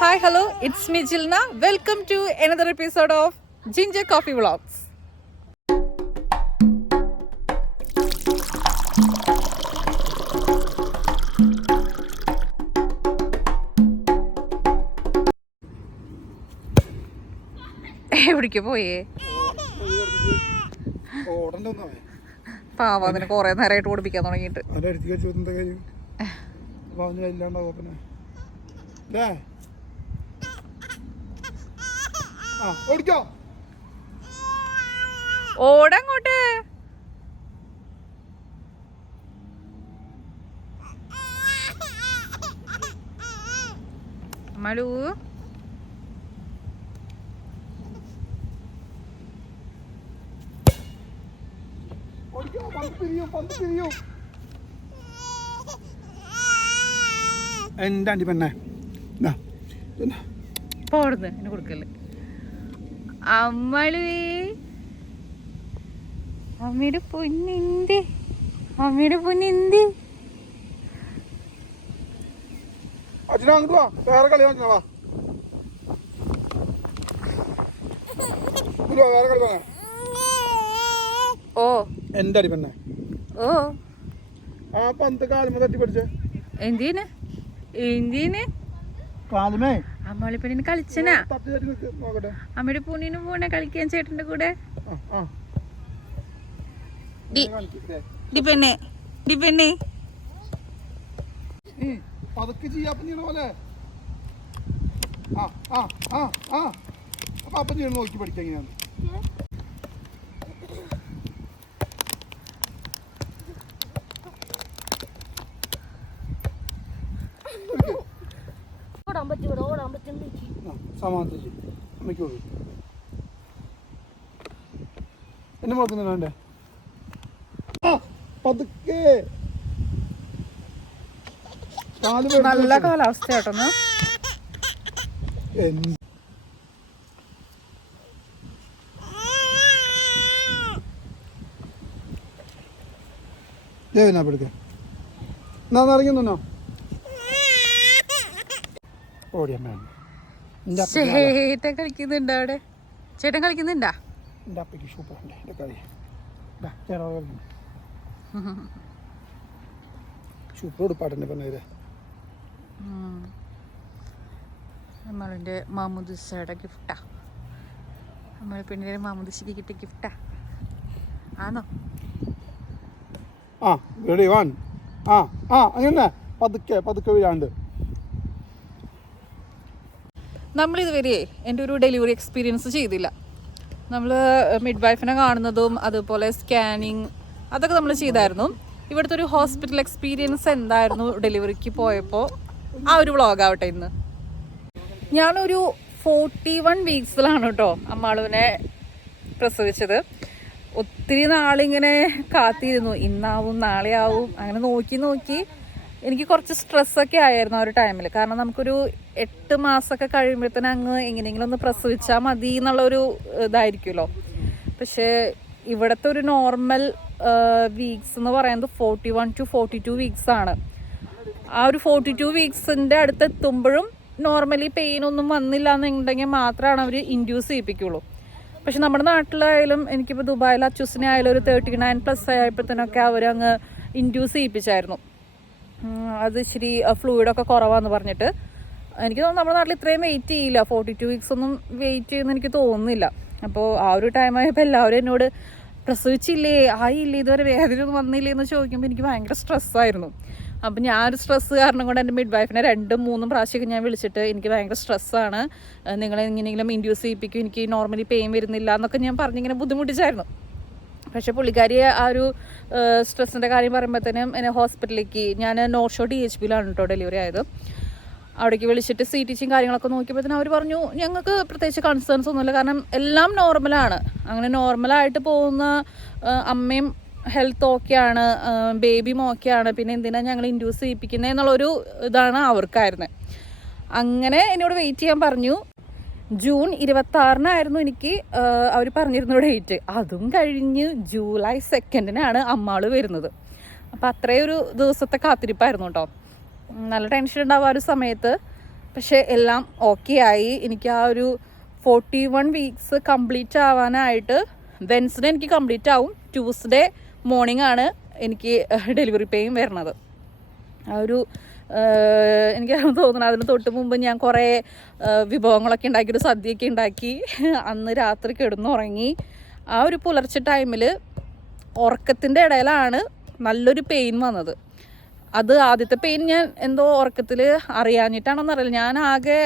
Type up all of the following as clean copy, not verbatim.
Hi, hello, it's me Jilna. Welcome to another episode of Ginger Coffee Vlogs. എവിടേക്ക് പോയേ? പാവ അതിന് കുറെ നേരമായിട്ട് ഓടിപ്പിക്കാൻ തുടങ്ങിയിട്ട്. ഓടങ്ങോട്ട്. മലു എന്റെ അണ്ടി പെണ്ണെ പോടുന്ന് എന്നെ കൊടുക്കല്ലേ. അമ്മളുവേ അമ്മയുടെ പൊന്നിന്തി അമ്മയുടെ പൊന്നിന്തി വേറെ കളി വാ വേറെ കളി വാ. ഓ എന്റെ അടി പെണ്ണെ ഓ ആ പന്ത് കാലുമേ തട്ടി പഠിച്ചേ. എന്തിന് എന്തിന് കാലുമേ അമ്മളിപ്പണിന് കളിച്ചനാ? തട്ടി തട്ടി നിക്ക് നോക്കട്ടെ. അമ്മയുടെ പൊന്നിനും പോണ കളിക്കാൻ ചേട്ടന്റെ കൂടെ. പെണ്ണെ പെണ്ണെ പതുക്കെ ചെയ്യാപ്പം ചെയ്യണ പോലെ അപ്പൊ അപ്പം ചെയ്യണം നോക്കി പഠിക്കാം എങ്ങനെയാണ്. സമാധാനം അമ്മയ്ക്ക് പോകും. എന്നെ മുളക്കുന്നില്ല വേണ്ടേ? പതുക്കെ നല്ല കാലാവസ്ഥ കേട്ടോന്ന്. പെടുക്കെ ഇറങ്ങിന്നോ ഓടിയമ്മ ചേട്ടൻ കളിക്കുന്നുണ്ടോ അവിടെ? ചേട്ടൻ കളിക്കുന്നുണ്ടാ? എൻ്റെ അപ്പയ്ക്ക് സൂപ്പറുണ്ട് എൻ്റെ കളി. സൂപ്പർ ഉടുപ്പാട്ടെ പറഞ്ഞേ. നമ്മളിൻ്റെ മാമുദിസയുടെ ഗിഫ്റ്റാ. നമ്മളെ പെണ്ണിൻ്റെ മാമുദിശയ്ക്ക് കിട്ടിയ ഗിഫ്റ്റാ ആണോ? റെഡി വൺ അങ്ങനെ പതുക്കെ വീഴാണ്ട്. നമ്മളിതുവരെ എൻ്റെ ഒരു ഡെലിവറി എക്സ്പീരിയൻസ് ചെയ്തില്ല. നമ്മൾ മിഡ് വൈഫിനെ കാണുന്നതും അതുപോലെ സ്കാനിങ് അതൊക്കെ നമ്മൾ ചെയ്തായിരുന്നു. ഇവിടുത്തെ ഒരു ഹോസ്പിറ്റൽ എക്സ്പീരിയൻസ് എന്തായിരുന്നു ഡെലിവറിക്ക് പോയപ്പോൾ ആ ഒരു വ്ളോഗാവട്ടെ ഇന്ന്. ഞാനൊരു 41 വീക്സിലാണ് കേട്ടോ അമ്മാളുവിനെ പ്രസവിച്ചത്. ഒത്തിരി നാളിങ്ങനെ കാത്തിരുന്നു, ഇന്നാവും നാളെ ആവും അങ്ങനെ നോക്കി എനിക്ക് കുറച്ച് സ്ട്രെസ്സൊക്കെ ആയിരുന്നു ആ ഒരു ടൈമിൽ. കാരണം നമുക്കൊരു 8 മാസമൊക്കെ കഴിയുമ്പോഴത്തേന് അങ്ങ് എങ്ങനെയെങ്കിലും ഒന്ന് പ്രസവിച്ചാൽ മതി എന്നുള്ളൊരു ഇതായിരിക്കുമല്ലോ. പക്ഷേ ഇവിടുത്തെ ഒരു നോർമൽ വീക്സ് എന്ന് പറയുന്നത് 41 to 42 വീക്സാണ്. ആ ഒരു 42 വീക്സിൻ്റെ അടുത്തെത്തുമ്പോഴും നോർമലി പെയിനൊന്നും വന്നില്ല എന്നുണ്ടെങ്കിൽ മാത്രമാണ് അവർ ഇൻഡ്യൂസ് ചെയ്യിപ്പിക്കുള്ളൂ. പക്ഷെ നമ്മുടെ നാട്ടിലായാലും എനിക്കിപ്പോൾ ദുബായിൽ അച്ചൂസിനെ ആയാലും ഒരു 39+ ആയപ്പോഴത്തേനൊക്കെ അവരങ്ങ് ഇൻഡ്യൂസ് ചെയ്യിപ്പിച്ചായിരുന്നു. അത് ഇച്ചിരി ഫ്ലൂയിഡൊക്കെ കുറവാന്ന് പറഞ്ഞിട്ട്. എനിക്ക് തോന്നുന്നു നമ്മുടെ നാട്ടിൽ ഇത്രയും വെയിറ്റ് ചെയ്യില്ല, 42 വീക്സ് ഒന്നും വെയിറ്റ് ചെയ്യുമെന്ന് എനിക്ക് തോന്നുന്നില്ല. അപ്പോൾ ആ ഒരു ടൈമായപ്പോൾ എല്ലാവരും എന്നോട് പ്രസവിച്ചില്ലേ ആയില്ലേ ഇതുവരെ വേദനയൊന്നും വന്നില്ലേ എന്ന് ചോദിക്കുമ്പോൾ എനിക്ക് ഭയങ്കര സ്ട്രെസ്സായിരുന്നു. അപ്പം ഞാനൊരു സ്ട്രെസ്സ് കാരണം കൊണ്ട് എൻ്റെ മിഡ് വൈഫിനെ 2-3 പ്രാവശ്യമൊക്കെ ഞാൻ വിളിച്ചിട്ട് എനിക്ക് ഭയങ്കര സ്ട്രെസ്സാണ്, നിങ്ങളെ എങ്ങനെയെങ്കിലും ഇൻഡ്യൂസ് ചെയ്യിപ്പിക്കും, എനിക്ക് നോർമലി പെയിൻ വരുന്നില്ല എന്നൊക്കെ ഞാൻ പറഞ്ഞിങ്ങനെ ബുദ്ധിമുട്ടിച്ചായിരുന്നു. പക്ഷേ പുള്ളിക്കാരി ആ ഒരു സ്ട്രെസ്സിൻ്റെ കാര്യം പറയുമ്പോഴത്തേനും എന്നെ ഹോസ്പിറ്റലിലേക്ക്, ഞാൻ നോർത്ത് ഷോർ DHBയിലാണ് കേട്ടോ ഡെലിവറി ആയത്. അവിടേക്ക് വിളിച്ചിട്ട് CTCയും കാര്യങ്ങളൊക്കെ നോക്കിയപ്പോഴത്തേനും അവർ പറഞ്ഞു ഞങ്ങൾക്ക് പ്രത്യേകിച്ച് കൺസേൺസ് ഒന്നുമില്ല, കാരണം എല്ലാം നോർമലാണ്. അങ്ങനെ നോർമലായിട്ട് പോകുന്ന അമ്മയും ഹെൽത്ത് ഓക്കെയാണ്, ബേബിയും ഓക്കെയാണ്, പിന്നെ എന്തിനാണ് ഞങ്ങൾ ഇൻഡ്യൂസ് ചെയ്യിപ്പിക്കുന്നത് എന്നുള്ളൊരു ഇതാണ് അവർക്കായിരുന്നത്. അങ്ങനെ എന്നോട് വെയിറ്റ് ചെയ്യാൻ പറഞ്ഞു. ജൂൺ 26-നായിരുന്നു എനിക്ക് അവർ പറഞ്ഞിരുന്ന ഡേറ്റ്. അതും കഴിഞ്ഞ് ജൂലൈ 2-നാണ് അമ്മാള് വരുന്നത്. അപ്പോൾ അത്രയും ഒരു ദിവസത്തെ കാത്തിരിപ്പായിരുന്നു കേട്ടോ. നല്ല ടെൻഷൻ ഉണ്ടാവും ആ ഒരു സമയത്ത്. പക്ഷേ എല്ലാം ഓക്കെ ആയി. എനിക്ക് ആ ഒരു 41 വീക്സ് കംപ്ലീറ്റ് ആവാനായിട്ട് വെൻസ്ഡേ എനിക്ക് കംപ്ലീറ്റ് ആവും. ട്യൂസ്ഡേ മോർണിംഗ് ആണ് എനിക്ക് ഡെലിവറി പെയിൻ വരുന്നത്. ആ ഒരു എനിക്ക് തോന്നുന്നു അതിന് തൊട്ട് മുമ്പ് ഞാൻ കുറേ വിഭവങ്ങളൊക്കെ ഉണ്ടാക്കി, ഒരു സദ്യയൊക്കെ ഉണ്ടാക്കി അന്ന് രാത്രി കിടന്നുറങ്ങി. ആ ഒരു പുലർച്ചെ ടൈമിൽ ഉറക്കത്തിൻ്റെ ഇടയിലാണ് നല്ലൊരു പെയിൻ വന്നത്. അത് ആദ്യത്തെ പെയിൻ ഞാൻ എന്തോ ഉറക്കത്തിൽ അറിയാഞ്ഞിട്ടാണോന്ന് അറിയില്ല, ഞാൻ ആകെ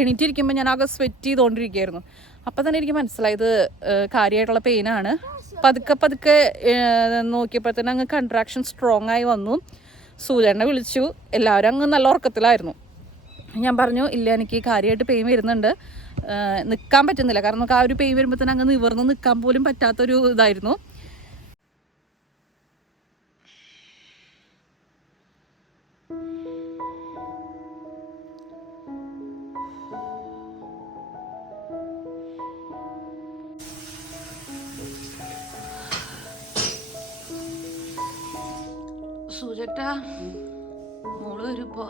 എണീറ്റിരിക്കുമ്പോൾ ഞാൻ ആകെ സ്വെറ്റ് ചെയ്തുകൊണ്ടിരിക്കുകയായിരുന്നു. അപ്പം തന്നെ എനിക്ക് മനസ്സിലായത് കാര്യമായിട്ടുള്ള പെയിനാണ്. പതുക്കെ നോക്കിയപ്പോൾ തന്നെ അങ്ങ് കൺട്രാക്ഷൻ സ്ട്രോങ് ആയി വന്നു. സൂചനെ വിളിച്ചു, എല്ലാവരും അങ്ങ് നല്ല ഉറക്കത്തിലായിരുന്നു. ഞാൻ പറഞ്ഞു ഇല്ല, എനിക്ക് കാര്യമായിട്ട് പെയിൻ വരുന്നുണ്ട്, നിൽക്കാൻ പറ്റുന്നില്ല. കാരണം നമുക്ക് ആ ഒരു പെയിൻ വരുമ്പോൾ തന്നെ അങ്ങ് നിവർന്ന് നിൽക്കാൻ പോലും പറ്റാത്തൊരു ഇതായിരുന്നു. സൂചേട്ടാ, മോള് വരുമ്പോ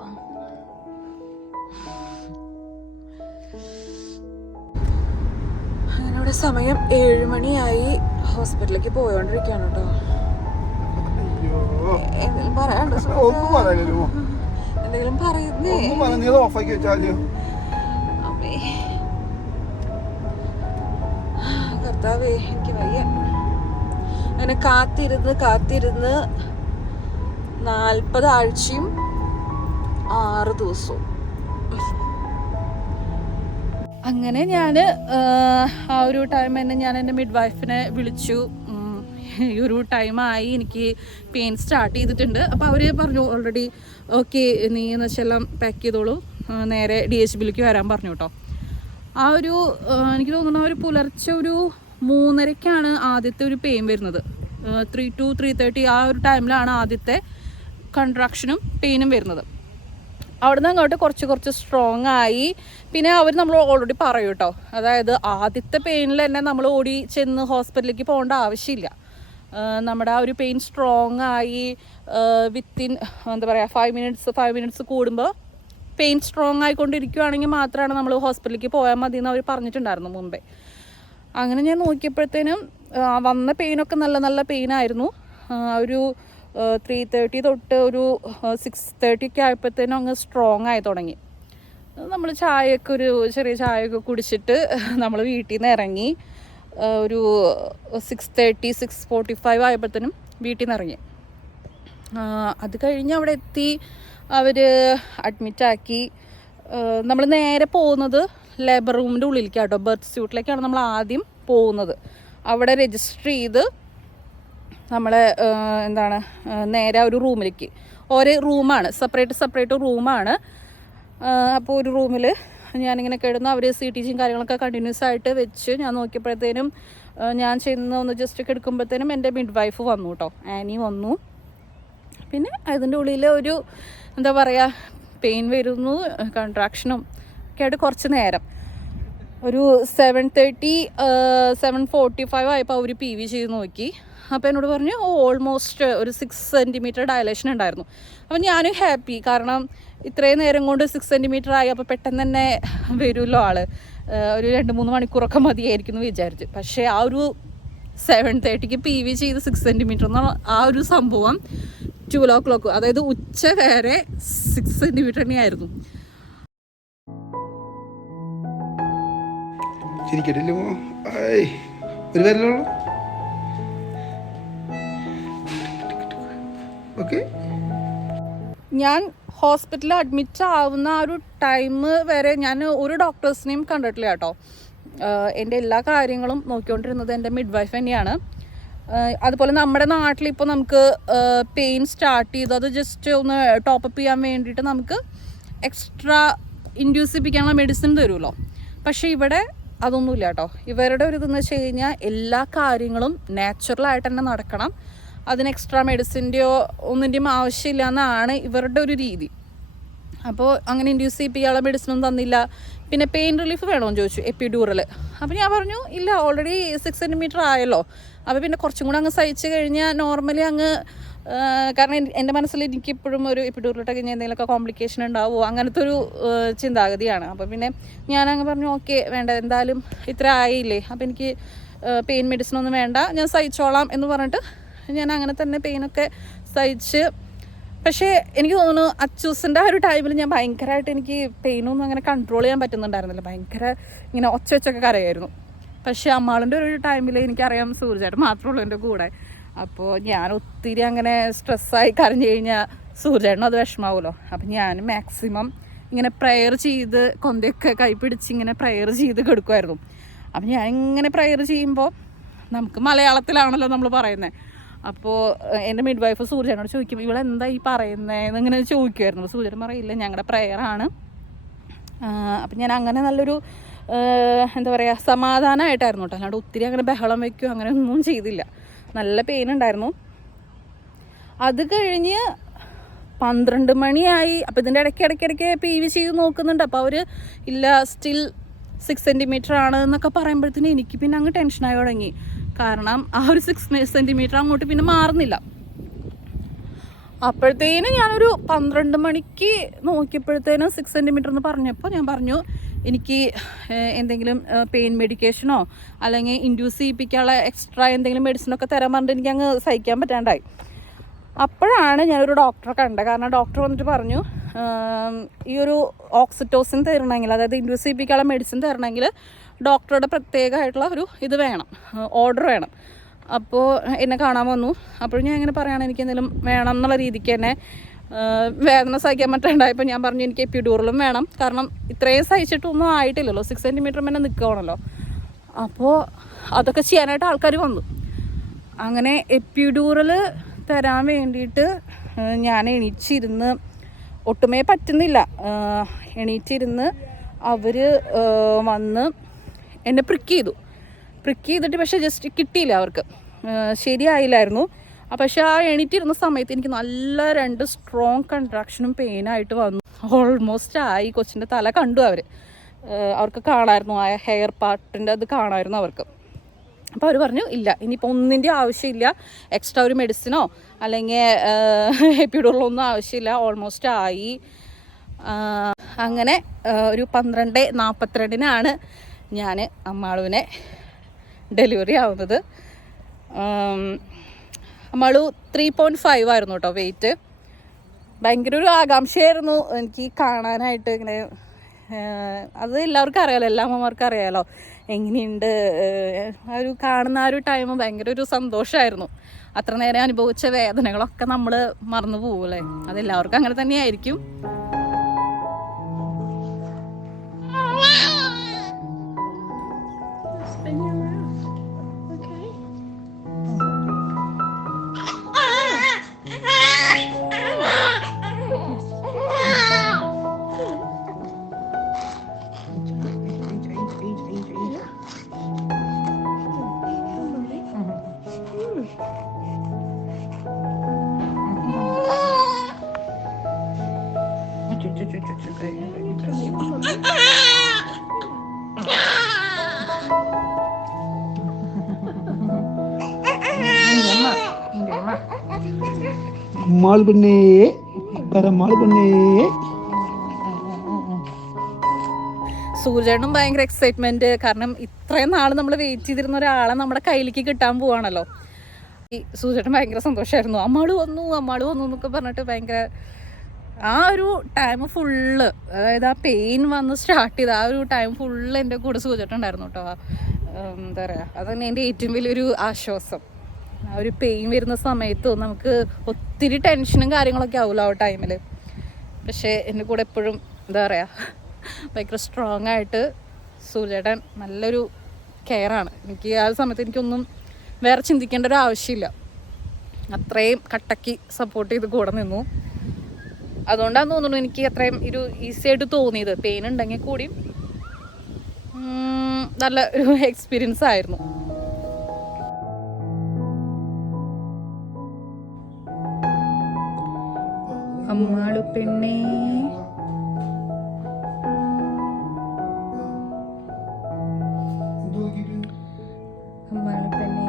അങ്ങനെ ഇവിടെ സമയം 7 മണിയായി. ഹോസ്പിറ്റലിലേക്ക് പോയോണ്ടിരിക്കുകയാണ് കേട്ടോ. എന്തെങ്കിലും പറയാനുണ്ടോ? എന്തെങ്കിലും പറയുന്നേ? കർത്താവേ, എനിക്ക് വയ്യ. അങ്ങനെ കാത്തിരുന്ന് 40 ആഴ്ചയും 6 ദിവസവും. അങ്ങനെ ഞാൻ ആ ഒരു ടൈം തന്നെ ഞാൻ എൻ്റെ മിഡ് വൈഫിനെ വിളിച്ചു. ഈ ഒരു ടൈമായി, എനിക്ക് പെയിൻ സ്റ്റാർട്ട് ചെയ്തിട്ടുണ്ട്. അപ്പോൾ അവർ പറഞ്ഞു ഓൾറെഡി ഓക്കെ, നീ എന്ന് വെച്ചാൽ പാക്ക് ചെയ്തോളൂ, നേരെ DHBയിലേക്ക് വരാൻ പറഞ്ഞു കേട്ടോ. ആ ഒരു എനിക്ക് തോന്നുന്നു ഒരു പുലർച്ചെ ഒരു 3:30ക്കാണ് ആദ്യത്തെ ഒരു പെയിൻ വരുന്നത്. 3 to 3:30 ആ ഒരു ടൈമിലാണ് ആദ്യത്തെ കൺട്രാക്ഷനും പെയിനും വരുന്നത്. അവിടെ നിന്ന് അങ്ങോട്ട് കുറച്ച് സ്ട്രോങ് ആയി. പിന്നെ അവർ നമ്മൾ ഓൾറെഡി പറയും കേട്ടോ, അതായത് ആദ്യത്തെ പെയിനിൽ തന്നെ നമ്മൾ ഓടി ചെന്ന് ഹോസ്പിറ്റലിലേക്ക് പോകേണ്ട ആവശ്യമില്ല. നമ്മുടെ ആ ഒരു പെയിൻ സ്ട്രോങ് ആയി വിത്തിൻ എന്താ പറയുക 5 മിനിറ്റ്സ് കൂടുമ്പോൾ പെയിൻ സ്ട്രോങ് ആയിക്കൊണ്ടിരിക്കുകയാണെങ്കിൽ മാത്രമാണ് നമ്മൾ ഹോസ്പിറ്റലിലേക്ക് പോയാൽ മതി എന്ന് അവർ പറഞ്ഞിട്ടുണ്ടായിരുന്നു മുമ്പേ. അങ്ങനെ ഞാൻ നോക്കിയപ്പോഴത്തേനും വന്ന പെയിനൊക്കെ നല്ല പെയിനായിരുന്നു. ഒരു 3:30 തൊട്ട് ഒരു 6:30 ആയപ്പോഴത്തേനും അങ്ങ് സ്ട്രോങ് ആയി തുടങ്ങി. നമ്മൾ ചെറിയ ചായയൊക്കെ കുടിച്ചിട്ട് നമ്മൾ വീട്ടിൽ നിന്ന് ഇറങ്ങി. ഒരു 6:30 6:45 ആയപ്പോഴത്തേനും വീട്ടിൽ നിന്ന് ഇറങ്ങി. അത് കഴിഞ്ഞ് അവിടെ എത്തി, അവർ അഡ്മിറ്റാക്കി. നമ്മൾ നേരെ പോകുന്നത് ലേബർ റൂമിൻ്റെ ഉള്ളിലേക്കാട്ടോ, ബർത്ത് സ്യൂട്ടിലേക്കാണ് നമ്മൾ ആദ്യം പോകുന്നത്. അവിടെ രജിസ്റ്റർ ചെയ്ത് നമ്മളെ നേരെ ഒരു റൂമിലേക്ക്, ഓരോ റൂമാണ്, സെപ്പറേറ്റ് റൂമാണ്. അപ്പോൾ ഒരു റൂമിൽ ഞാനിങ്ങനെ കിടന്നു. അവർ CTGയും കാര്യങ്ങളൊക്കെ കണ്ടിന്യൂസ് ആയിട്ട് വെച്ച് ഞാൻ നോക്കിയപ്പോഴത്തേനും ഞാൻ ചെന്ന് ഒന്ന് ജസ്റ്റ് എടുക്കുമ്പോഴത്തേനും എൻ്റെ മിഡ് വൈഫ് വന്നു കേട്ടോ, ആനി വന്നു. പിന്നെ അതിൻ്റെ ഉള്ളിൽ ഒരു എന്താ പറയുക പെയിൻ വരുന്നു, കൺട്രാക്ഷനും ഒക്കെ ആയിട്ട് കുറച്ച് നേരം ഒരു 7:30 7:45 ആയപ്പോൾ അവർ PV ചെയ്ത് നോക്കി. അപ്പോൾ എന്നോട് പറഞ്ഞു ഓൾമോസ്റ്റ് ഒരു 6 സെൻറ്റിമീറ്റർ ഡയലേഷൻ ഉണ്ടായിരുന്നു. അപ്പോൾ ഞാനും ഹാപ്പി, കാരണം ഇത്രയും നേരം കൊണ്ട് 6 സെൻറ്റിമീറ്റർ ആയി, അപ്പോൾ പെട്ടെന്ന് തന്നെ വരുമല്ലോ ആൾ, ഒരു 2-3 മണിക്കൂറൊക്കെ മതിയായിരിക്കും എന്ന് വിചാരിച്ചു. പക്ഷേ ആ ഒരു 7:30ക്ക് PV ചെയ്ത് 6 സെൻറ്റിമീറ്റർ എന്ന ആ ഒരു സംഭവം 12 o'clock, അതായത് ഉച്ച വരെ 6 സെൻറ്റിമീറ്റർ തന്നെയായിരുന്നു. ഞാൻ ഹോസ്പിറ്റലിൽ അഡ്മിറ്റ് ആവുന്ന ആ ഒരു ടൈം വരെ ഞാൻ ഒരു ഡോക്ടേഴ്സിനെയും കണ്ടിട്ടില്ല കേട്ടോ. എൻ്റെ എല്ലാ കാര്യങ്ങളും നോക്കിക്കൊണ്ടിരുന്നത് എൻ്റെ മിഡ് വൈഫ് തന്നെയാണ്. അതുപോലെ നമ്മുടെ നാട്ടിൽ ഇപ്പോൾ നമുക്ക് പെയിൻ സ്റ്റാർട്ട് ചെയ്തു, അത് ജസ്റ്റ് ഒന്ന് ടോപ്പപ്പ് ചെയ്യാൻ വേണ്ടിയിട്ട് നമുക്ക് എക്സ്ട്രാ ഇൻഡ്യൂസ് ചെയ്യിപ്പിക്കാനുള്ള മെഡിസിൻ തരുമല്ലോ. പക്ഷേ ഇവിടെ അതൊന്നുമില്ല കേട്ടോ. ഇവരുടെ ഒരു ഇതെന്ന് വെച്ച് കഴിഞ്ഞാൽ എല്ലാ കാര്യങ്ങളും നാച്ചുറലായിട്ട് തന്നെ നടക്കണം, അതിന് എക്സ്ട്രാ മെഡിസിൻ്റെയോ ഒന്നിൻ്റെയും ആവശ്യമില്ല എന്നാണ് ഇവരുടെ ഒരു രീതി. അപ്പോൾ അങ്ങനെ ഇൻഡ്യൂസ് ചെയ്യിപ്പിക്കാനുള്ള മെഡിസിനൊന്നും തന്നില്ല. പിന്നെ പെയിൻ റിലീഫ് വേണമെന്ന് ചോദിച്ചു, എപ്പിഡ്യൂറൽ. അപ്പോൾ ഞാൻ പറഞ്ഞു ഇല്ല, ഓൾറെഡി 6 സെൻറ്റിമീറ്റർ ആയല്ലോ, അപ്പോൾ പിന്നെ കുറച്ചും കൂടെ അങ്ങ് സഹിച്ച് കഴിഞ്ഞാൽ നോർമലി അങ്ങ് കാരണം എൻ്റെ മനസ്സിൽ എനിക്കിപ്പോഴും ഒരു എപ്പിഡ്യൂറലിട്ട് കഴിഞ്ഞാൽ എന്തെങ്കിലുമൊക്കെ കോംപ്ലിക്കേഷൻ ഉണ്ടാവുമോ അങ്ങനത്തെ ഒരു ചിന്താഗതിയാണ്. അപ്പോൾ പിന്നെ ഞാനങ്ങ് പറഞ്ഞു ഓക്കെ വേണ്ട, എന്തായാലും ഇത്ര ആയില്ലേ, അപ്പോൾ എനിക്ക് പെയിൻ മെഡിസിനൊന്നും വേണ്ട, ഞാൻ സഹിച്ചോളാം എന്ന് പറഞ്ഞിട്ട് ഞാൻ അങ്ങനെ തന്നെ പെയിനൊക്കെ സഹിച്ച്. പക്ഷേ എനിക്ക് തോന്നുന്നു അച്ചൂസിൻ്റെ ആ ഒരു ടൈമിൽ ഞാൻ ഭയങ്കരമായിട്ട് എനിക്ക് പെയിനൊന്നും അങ്ങനെ കൺട്രോൾ ചെയ്യാൻ പറ്റുന്നുണ്ടായിരുന്നില്ല. ഭയങ്കര ഇങ്ങനെ ഒച്ചയൊക്കെ കരയായിരുന്നു. പക്ഷേ അമ്മാളിൻ്റെ ഒരു ടൈമിൽ എനിക്കറിയാം സൂരജേട്ടൻ മാത്രമേ ഉള്ളൂ എൻ്റെ കൂടെ. അപ്പോൾ ഞാൻ ഒത്തിരി അങ്ങനെ സ്ട്രെസ്സായി കരഞ്ഞു കഴിഞ്ഞാൽ സൂരജേട്ടനും അത് വിഷമാവുമല്ലോ. അപ്പം ഞാൻ മാക്സിമം ഇങ്ങനെ പ്രെയർ ചെയ്ത് കൊന്തയൊക്കെ കൈ പിടിച്ച് ഇങ്ങനെ പ്രെയർ ചെയ്ത് കൊടുക്കുമായിരുന്നു. അപ്പം ഞാൻ ഇങ്ങനെ പ്രെയർ ചെയ്യുമ്പോൾ നമുക്ക് മലയാളത്തിലാണല്ലോ നമ്മൾ പറയുന്നത്. അപ്പോൾ എൻ്റെ മിഡ് വൈഫ് സൂരജേട്ടനോട് ചോദിക്കും ഇവളെന്താ ഈ പറയുന്നത് ഇങ്ങനെ ചോദിക്കുമായിരുന്നു. സൂരജേട്ടൻ പറയില്ല ഞങ്ങളുടെ പ്രെയറാണ്. അപ്പം ഞാൻ അങ്ങനെ നല്ലൊരു എന്താ പറയുക സമാധാനമായിട്ടായിരുന്നു കേട്ടോ, അല്ലാണ്ട് ഒത്തിരി അങ്ങനെ ബഹളം വയ്ക്കുകയോ അങ്ങനെ ഒന്നും ചെയ്തില്ല. നല്ല പെയിൻ ഉണ്ടായിരുന്നു. അത് കഴിഞ്ഞ് 12 മണിയായി. അപ്പോൾ ഇതിൻ്റെ ഇടയ്ക്ക് PV ചെയ്ത് നോക്കുന്നുണ്ട്. അപ്പോൾ അവർ ഇല്ല സ്റ്റിൽ 6 സെൻറ്റിമീറ്റർ ആണ് എന്നൊക്കെ പറയുമ്പോഴത്തേനും എനിക്ക് പിന്നെ അങ്ങ് ടെൻഷനായി തുടങ്ങി. കാരണം ആ ഒരു 6 സെൻറ്റിമീറ്റർ അങ്ങോട്ട് പിന്നെ മാറുന്നില്ല. അപ്പോഴത്തേനും ഞാനൊരു 12 മണിക്ക് നോക്കിയപ്പോഴത്തേനും 6 സെൻറ്റിമീറ്റർ എന്ന് പറഞ്ഞപ്പോൾ ഞാൻ പറഞ്ഞു എനിക്ക് എന്തെങ്കിലും പെയിൻ മെഡിക്കേഷനോ അല്ലെങ്കിൽ ഇൻഡ്യൂസ് ചെയ്യിപ്പിക്കാനുള്ള എക്സ്ട്രാ എന്തെങ്കിലും മെഡിസിനൊക്കെ തരാൻ പറഞ്ഞിട്ട് എനിക്ക് അങ്ങ് സഹിക്കാൻ പറ്റാണ്ടായി. അപ്പോഴാണ് ഞാനൊരു ഡോക്ടറെ കണ്ടത്. കാരണം ഡോക്ടർ വന്നിട്ട് പറഞ്ഞു ഈ ഒരു ഓക്സിറ്റോസിൻ തരണമെങ്കിൽ, അതായത് ഇൻഡ്യൂസ് ചെയ്യിപ്പിക്കാനുള്ള മെഡിസിൻ തരണമെങ്കിൽ ഡോക്ടറുടെ പ്രത്യേകമായിട്ടുള്ള ഒരു ഇത് വേണം, ഓർഡർ വേണം. അപ്പോൾ എന്നെ കാണാൻ വന്നു. അപ്പോൾ ഞാൻ ഇങ്ങനെ പറയുകയാണ് എനിക്ക് എന്തെങ്കിലും വേണം എന്നുള്ള രീതിക്ക് തന്നെ വേദന സഹിക്കാൻ പറ്റാണ്ടായപ്പോൾ ഞാൻ പറഞ്ഞു എനിക്ക് എപ്പിഡ്യൂറലും വേണം, കാരണം ഇത്രയും സഹിച്ചിട്ടൊന്നും ആയിട്ടില്ലല്ലോ, 6 സെൻറ്റിമീറ്റർ തന്നെ നിൽക്കുകയാണല്ലോ. അപ്പോൾ അതൊക്കെ ചെയ്യാനായിട്ട് ആൾക്കാർ വന്നു. അങ്ങനെ എപ്പിഡ്യൂറൽ തരാൻ വേണ്ടിയിട്ട് ഞാൻ എണീച്ചിരുന്ന് ഒട്ടുമേ പറ്റുന്നില്ല. എണീറ്റിരുന്ന് അവർ വന്ന് എന്നെ പ്രിക്ക് ചെയ്തിട്ട് പക്ഷേ ജസ്റ്റ് കിട്ടിയില്ല, അവർക്ക് ശരിയായില്ലായിരുന്നു. പക്ഷെ ആ എണീറ്റിരുന്ന സമയത്ത് എനിക്ക് നല്ല 2 സ്ട്രോങ് കൺട്രാക്ഷനും പെയിനായിട്ട് വന്നു. ഓൾമോസ്റ്റ് ആയി. കൊച്ചിൻ്റെ തല കണ്ടു അവർക്ക് കാണാമായിരുന്നു, ആ ഹെയർ പാർട്ടിൻ്റെ അത് കാണാമായിരുന്നു അവർക്ക്. അപ്പോൾ അവർ പറഞ്ഞു ഇല്ല ഇനിയിപ്പോൾ ഒന്നിൻ്റെ ആവശ്യമില്ല, എക്സ്ട്രാ ഒരു മെഡിസിനോ അല്ലെങ്കിൽ എപ്പിഡ്യൂറലോ ഒന്നും ആവശ്യമില്ല, ഓൾമോസ്റ്റ് ആയി. അങ്ങനെ ഒരു 12:42 ഞാൻ അമ്മാളുവിനെ ഡെലിവറി ആവുന്നത്. അമ്മാളു 3.5 ആയിരുന്നു കേട്ടോ വെയിറ്റ്. ഭയങ്കര ഒരു ആകാംക്ഷയായിരുന്നു എനിക്ക് കാണാനായിട്ട്. ഇങ്ങനെ അത് എല്ലാവർക്കും അറിയാമല്ലോ, എല്ലാ അമ്മമാർക്കും അറിയാമല്ലോ എങ്ങനെയുണ്ട്. ആ ഒരു കാണുന്ന ആ ഒരു ടൈം ഭയങ്കര ഒരു സന്തോഷമായിരുന്നു. അത്ര നേരം അനുഭവിച്ച വേദനകളൊക്കെ നമ്മൾ മറന്നു പോകൂലേ, അതെല്ലാവർക്കും അങ്ങനെ തന്നെയായിരിക്കും. माल बने माल बने. സൂര്യേട്ടനും ഭയങ്കര എക്സൈറ്റ്മെന്റ്, കാരണം ഇത്രയും നാൾ നമ്മൾ വെയിറ്റ് ചെയ്തിരുന്ന ഒരാളെ നമ്മുടെ കയ്യിലേക്ക് കിട്ടാൻ പോവാണല്ലോ. ഈ സൂര്യേട്ടൻ ഭയങ്കര സന്തോഷമായിരുന്നു. അമ്മാള് വന്നു എന്നൊക്കെ പറഞ്ഞിട്ട് ഭയങ്കര ആ ഒരു ടൈം ഫുള്ള്, അതായത് ആ പെയിൻ വന്ന് സ്റ്റാർട്ട് ചെയ്ത് ആ ഒരു ടൈം ഫുള്ള് എൻ്റെ കൂടെ സൂര്യേട്ടൻ ഉണ്ടായിരുന്നു കേട്ടോ. എന്താ പറയുക, അതന്നെ എൻ്റെ ഏറ്റവും വലിയൊരു ആശ്വാസം. ആ ഒരു പെയിൻ വരുന്ന സമയത്ത് നമുക്ക് ഒത്തിരി ടെൻഷനും കാര്യങ്ങളൊക്കെ ആവുമല്ലോ ആ ടൈമിൽ. പക്ഷേ എൻ്റെ കൂടെ എപ്പോഴും എന്താ പറയുക ഭയങ്കര സ്ട്രോങ് ആയിട്ട് സൂര്യേട്ടൻ നല്ലൊരു കെയറാണ്. എനിക്ക് ആ സമയത്ത് എനിക്കൊന്നും വേറെ ചിന്തിക്കേണ്ട ഒരു ആവശ്യമില്ല, അത്രയും കട്ടക്ക് സപ്പോർട്ട് ചെയ്ത് കൂടെ നിന്നു. അതുകൊണ്ടാണ് തോന്നുന്നു എനിക്ക് അത്രയും ഒരു ഈസി ആയിട്ട് തോന്നിയത്. പെയിൻ ഉണ്ടെങ്കിൽ കൂടിയും നല്ല ഒരു എക്സ്പീരിയൻസ് ആയിരുന്നു. അമ്മാളു പെണ്ണേ, അമ്മാളു പെണ്ണേ.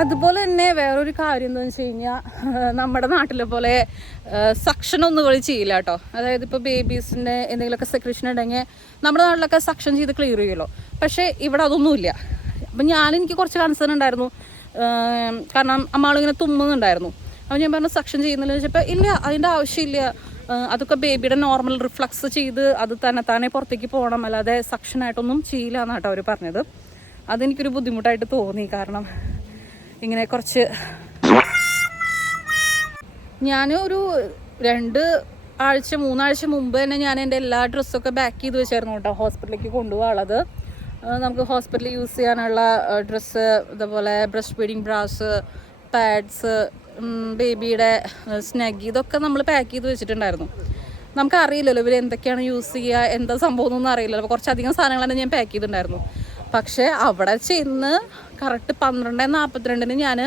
അതുപോലെ തന്നെ വേറൊരു കാര്യം എന്താണെന്ന് വെച്ച് കഴിഞ്ഞാൽ നമ്മുടെ നാട്ടിലെ പോലെ സക്ഷനൊന്നും ഇവർ ചെയ്യില്ല കേട്ടോ. അതായത് ഇപ്പോൾ ബേബീസിൻ്റെ എന്തെങ്കിലുമൊക്കെ സെക്രീഷൻ ഉണ്ടെങ്കിൽ നമ്മുടെ നാട്ടിലൊക്കെ സക്ഷൻ ചെയ്ത് ക്ലിയർ ചെയ്യുമല്ലോ. പക്ഷേ ഇവിടെ അതൊന്നുമില്ല. അപ്പം എനിക്ക് കുറച്ച് കൺസേൺ ഉണ്ടായിരുന്നു. കാരണം അമ്മാളിങ്ങനെ തുമ്മുന്നുണ്ടായിരുന്നു. അപ്പോൾ ഞാൻ പറഞ്ഞു സക്ഷൻ ചെയ്യുന്നില്ല വെച്ചപ്പോൾ ഇല്ല, അതിൻ്റെ ആവശ്യമില്ല, അതൊക്കെ ബേബിയുടെ നോർമൽ റിഫ്ലക്സ് ചെയ്ത് അത് താനെ പുറത്തേക്ക് പോകണം, അല്ലാതെ സക്ഷനായിട്ടൊന്നും ചെയ്യില്ല എന്നാട്ടോ അവർ പറഞ്ഞത്. അതെനിക്കൊരു ബുദ്ധിമുട്ടായിട്ട് തോന്നി. കാരണം ഇങ്ങനെ കുറച്ച് ഞാൻ ഒരു 2 ആഴ്ച 3 ആഴ്ച മുമ്പ് തന്നെ ഞാൻ എൻ്റെ എല്ലാ ഡ്രസ്സൊക്കെ പാക്ക് ചെയ്ത് വെച്ചായിരുന്നു കേട്ടോ ഹോസ്പിറ്റലിലേക്ക് കൊണ്ടുപോകാനുള്ളത്. നമുക്ക് ഹോസ്പിറ്റലിൽ യൂസ് ചെയ്യാനുള്ള ഡ്രസ്സ്, അതുപോലെ ബ്രസ്റ്റ് ഫീഡിങ് ബ്രാസ്, പാഡ്സ്, ബേബിയുടെ സ്നഗ്ഗി, ഇതൊക്കെ നമ്മൾ പാക്ക് ചെയ്ത് വെച്ചിട്ടുണ്ടായിരുന്നു. നമുക്കറിയില്ലല്ലോ ഇവർ എന്തൊക്കെയാണ് യൂസ് ചെയ്യുക, എന്താ സംഭവം എന്നൊന്നും അറിയില്ലല്ലോ. അപ്പോൾ കുറച്ചധികം സാധനങ്ങൾ തന്നെ ഞാൻ പാക്ക് ചെയ്തിട്ടുണ്ടായിരുന്നു. പക്ഷേ അവിടെ ചെന്ന് കറക്റ്റ് 12:42 ഞാൻ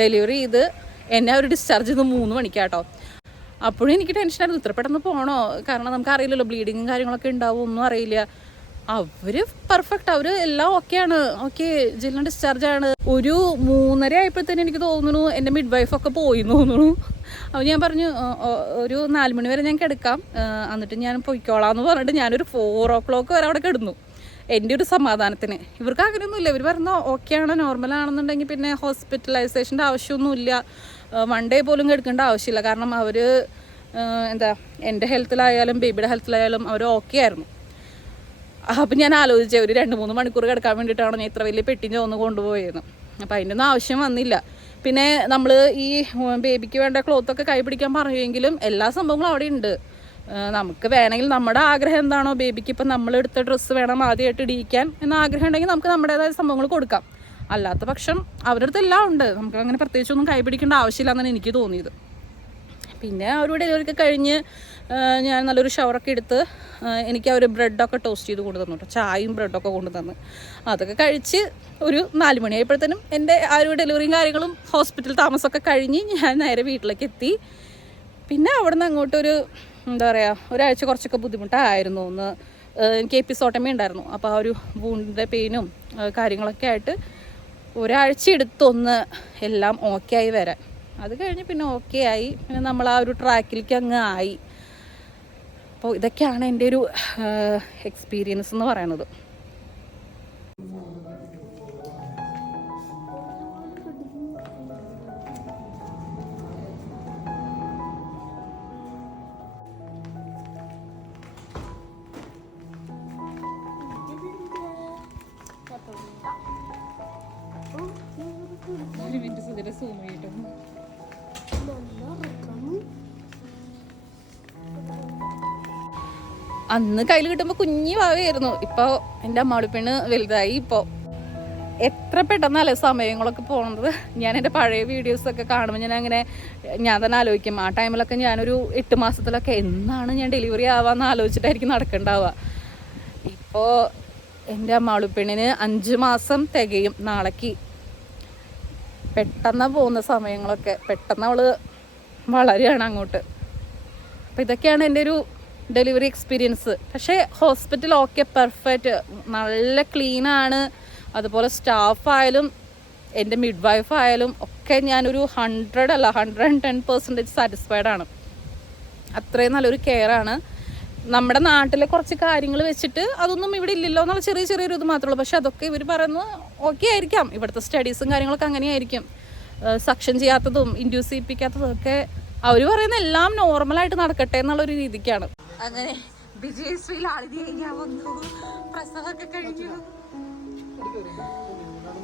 ഡെലിവറി ചെയ്ത് എന്നെ അവർ ഡിസ്ചാർജ് ചെയ്ത് 3 മണിക്കാട്ടോ. അപ്പോഴും എനിക്ക് ടെൻഷനായിരുന്നു, ഇത്ര പെട്ടെന്ന് പോകണോ, കാരണം നമുക്കറിയില്ലല്ലോ ബ്ലീഡിങ്ങും കാര്യങ്ങളൊക്കെ ഉണ്ടാവും, ഒന്നും അറിയില്ല. അവർ പെർഫെക്റ്റ്, അവർ എല്ലാം ഓക്കെയാണ്, ഓക്കെ ജില്ല ഡിസ്ചാർജാണ്. ഒരു 3:30 ആയപ്പോഴത്തേനും എനിക്ക് തോന്നുന്നു എൻ്റെ മിഡ് വൈഫൊക്കെ പോയി തോന്നുന്നു. അപ്പോൾ ഞാൻ പറഞ്ഞു ഒരു 4 മണി വരെ ഞാൻ കിടക്കാം, എന്നിട്ട് ഞാൻ പൊയ്ക്കോളാം എന്ന് പറഞ്ഞിട്ട് ഞാനൊരു 4 o'clock വരെ അവിടെ കിടന്നു എൻ്റെ ഒരു സമാധാനത്തിന്. ഇവർക്ക് അങ്ങനെയൊന്നുമില്ല. ഇവർ പറഞ്ഞു ഓക്കെയാണ്, നോർമലാണെന്നുണ്ടെങ്കിൽ പിന്നെ ഹോസ്പിറ്റലൈസേഷൻ്റെ ആവശ്യമൊന്നുമില്ല, 1 day പോലും എടുക്കേണ്ട ആവശ്യമില്ല. കാരണം അവർ എൻ്റെ ഹെൽത്തിലായാലും ബേബിയുടെ ഹെൽത്തിലായാലും അവർ ഓക്കെ ആയിരുന്നു. അപ്പം ഞാൻ ആലോചിച്ചത് ഒരു 2-3 മണിക്കൂർ കിടക്കാൻ വേണ്ടിയിട്ടാണ് ഞാൻ ഇത്ര വലിയ പെട്ടി ഒന്ന് കൊണ്ടുപോയെന്ന്. അപ്പം അതിൻ്റെ ഒന്നും ആവശ്യം വന്നില്ല. പിന്നെ നമ്മൾ ഈ ബേബിക്ക് വേണ്ട ക്ലോത്തൊക്കെ കൈ പിടിക്കാൻ പറയുമെങ്കിലും എല്ലാ സംഭവങ്ങളും അവിടെ ഉണ്ട്. നമുക്ക് വേണമെങ്കിൽ നമ്മുടെ ആഗ്രഹം എന്താണോ, ബേബിക്ക് ഇപ്പം നമ്മളെടുത്ത ഡ്രസ്സ് വേണം ആദ്യമായിട്ട് ഇടിയിക്കാൻ എന്ന ആഗ്രഹം ഉണ്ടെങ്കിൽ നമുക്ക് നമ്മുടേതായ സംഭവങ്ങൾ കൊടുക്കാം. അല്ലാത്ത പക്ഷം അവരുടെ അടുത്ത് എല്ലാം ഉണ്ട്, നമുക്ക് അങ്ങനെ പ്രത്യേകിച്ചൊന്നും കൈ പിടിക്കേണ്ട ആവശ്യമില്ല എന്നാണ് എനിക്ക് തോന്നിയത്. പിന്നെ ഒരു ഡെലിവറിയൊക്കെ കഴിഞ്ഞ് ഞാൻ നല്ലൊരു ഷവറൊക്കെ എടുത്ത് എനിക്ക് അവർ ബ്രെഡൊക്കെ ടോസ്റ്റ് ചെയ്ത് കൊണ്ടു തന്നു കേട്ടോ, ചായയും ബ്രെഡൊക്കെ കൊണ്ടു തന്ന്. അതൊക്കെ കഴിച്ച് ഒരു 4 മണിയായപ്പോഴത്തേനും എൻ്റെ ആ ഒരു ഡെലിവറിയും കാര്യങ്ങളും ഹോസ്പിറ്റൽ താമസമൊക്കെ കഴിഞ്ഞ് ഞാൻ നേരെ വീട്ടിലേക്ക് എത്തി. പിന്നെ അവിടെ നിന്ന് അങ്ങോട്ടൊരു ഒരാഴ്ച കുറച്ചൊക്കെ ബുദ്ധിമുട്ടായിരുന്നു. എനിക്ക് എപ്പിസോട്ടമി ഉണ്ടായിരുന്നു. അപ്പോൾ ആ ഒരു വൂണ്ടിൻ്റെ പെയിനും കാര്യങ്ങളൊക്കെ ആയിട്ട് ഒരാഴ്ച എടുത്തൊന്ന് എല്ലാം ഓക്കെ ആയി വരാൻ. അത് കഴിഞ്ഞ് പിന്നെ ഓക്കെ ആയി, പിന്നെ നമ്മൾ ആ ഒരു ട്രാക്കിലേക്ക് അങ്ങ് ആയി. അപ്പോൾ ഇതൊക്കെയാണ് എൻ്റെ ഒരു എക്സ്പീരിയൻസ് എന്ന് പറയുന്നത്. അന്ന് കയ്യിൽ കിട്ടുമ്പോൾ കുഞ്ഞി ഭാവിയായിരുന്നു. ഇപ്പോൾ എൻ്റെ അമ്മാളിപ്പെണ്ണ് വലുതായി. ഇപ്പോൾ എത്ര പെട്ടെന്നല്ലേ സമയങ്ങളൊക്കെ പോകുന്നത്. ഞാൻ എൻ്റെ പഴയ വീഡിയോസൊക്കെ കാണുമ്പോൾ ഞാൻ തന്നെ ആലോചിക്കും, ആ ടൈമിലൊക്കെ ഞാനൊരു 8 മാസത്തിലൊക്കെ എന്നാണ് ഞാൻ ഡെലിവറി ആവാമെന്ന് ആലോചിച്ചിട്ടായിരിക്കും നടക്കണ്ടാവുക. ഇപ്പോൾ എൻ്റെ അമ്മാളിപ്പെണ്ണിന് 5 മാസം തികയും നാളേക്ക്. പെട്ടെന്ന് പോകുന്ന സമയങ്ങളൊക്കെ, പെട്ടെന്ന് അവൾ വളരുകയാണ് അങ്ങോട്ട്. അപ്പോൾ ഇതൊക്കെയാണ് എൻ്റെ ഒരു ഡെലിവറി എക്സ്പീരിയൻസ്. പക്ഷേ ഹോസ്പിറ്റൽ ഓക്കെ, പെർഫെക്റ്റ്, നല്ല ക്ലീനാണ്. അതുപോലെ സ്റ്റാഫായാലും എൻ്റെ മിഡ് വൈഫ് ആയാലും ഒക്കെ ഞാനൊരു 110% സാറ്റിസ്ഫൈഡ് ആണ്. അത്രയും നല്ലൊരു കെയറാണ്. നമ്മുടെ നാട്ടിലെ കുറച്ച് കാര്യങ്ങൾ വെച്ചിട്ട് അതൊന്നും ഇവിടെ ഇല്ലല്ലോ എന്നുള്ള ചെറിയൊരു ഇത് മാത്രമേ ഉള്ളൂ. പക്ഷെ അതൊക്കെ ഇവർ പറയുന്നത് ഓക്കെ ആയിരിക്കാം. ഇവിടുത്തെ സ്റ്റഡീസും കാര്യങ്ങളൊക്കെ അങ്ങനെയായിരിക്കും. സക്ഷൻ ചെയ്യാത്തതും ഇൻഡ്യൂസ് ചെയ്യിപ്പിക്കാത്തതും ഒക്കെ അവർ പറയുന്ന എല്ലാം നോർമലായിട്ട് നടക്കട്ടെ എന്നുള്ളൊരു രീതിക്കാണ്. അങ്ങനെ വിജയശ്രീയിൽ ആളിതി കഴിഞ്ഞാൽ വന്നു, പ്രസവമൊക്കെ കഴിഞ്ഞു.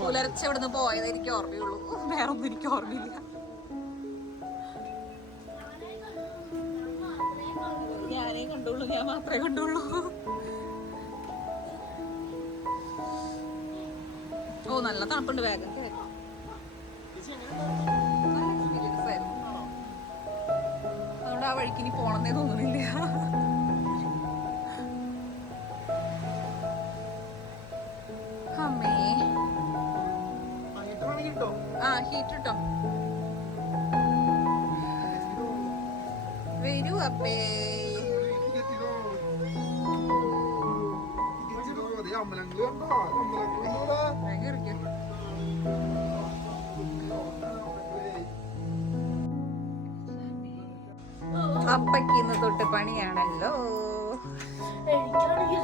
പുലർച്ചെ ഇവിടുന്ന് പോയത് എനിക്ക് ഓർമ്മയുള്ളൂ, വേറൊന്നും എനിക്ക് ഓർമ്മയില്ല. ഞാൻ മാത്രമേ കണ്ടുള്ളൂ. ഓ നല്ല തണുപ്പുണ്ട്, വേഗം കേൾക്കാം. അതുകൊണ്ട് ആ വഴിക്ക് ഇനി പോണെന്നേ തോന്നുന്നില്ല. അമ്മേ ഹീറ്റ് ഇട്ടോ, വരൂ അപ്പേ. അപ്പയ്ക്ക് ഇന്ന് തൊട്ട് പണിയാണല്ലോ. എനിക്കാണെങ്കിൽ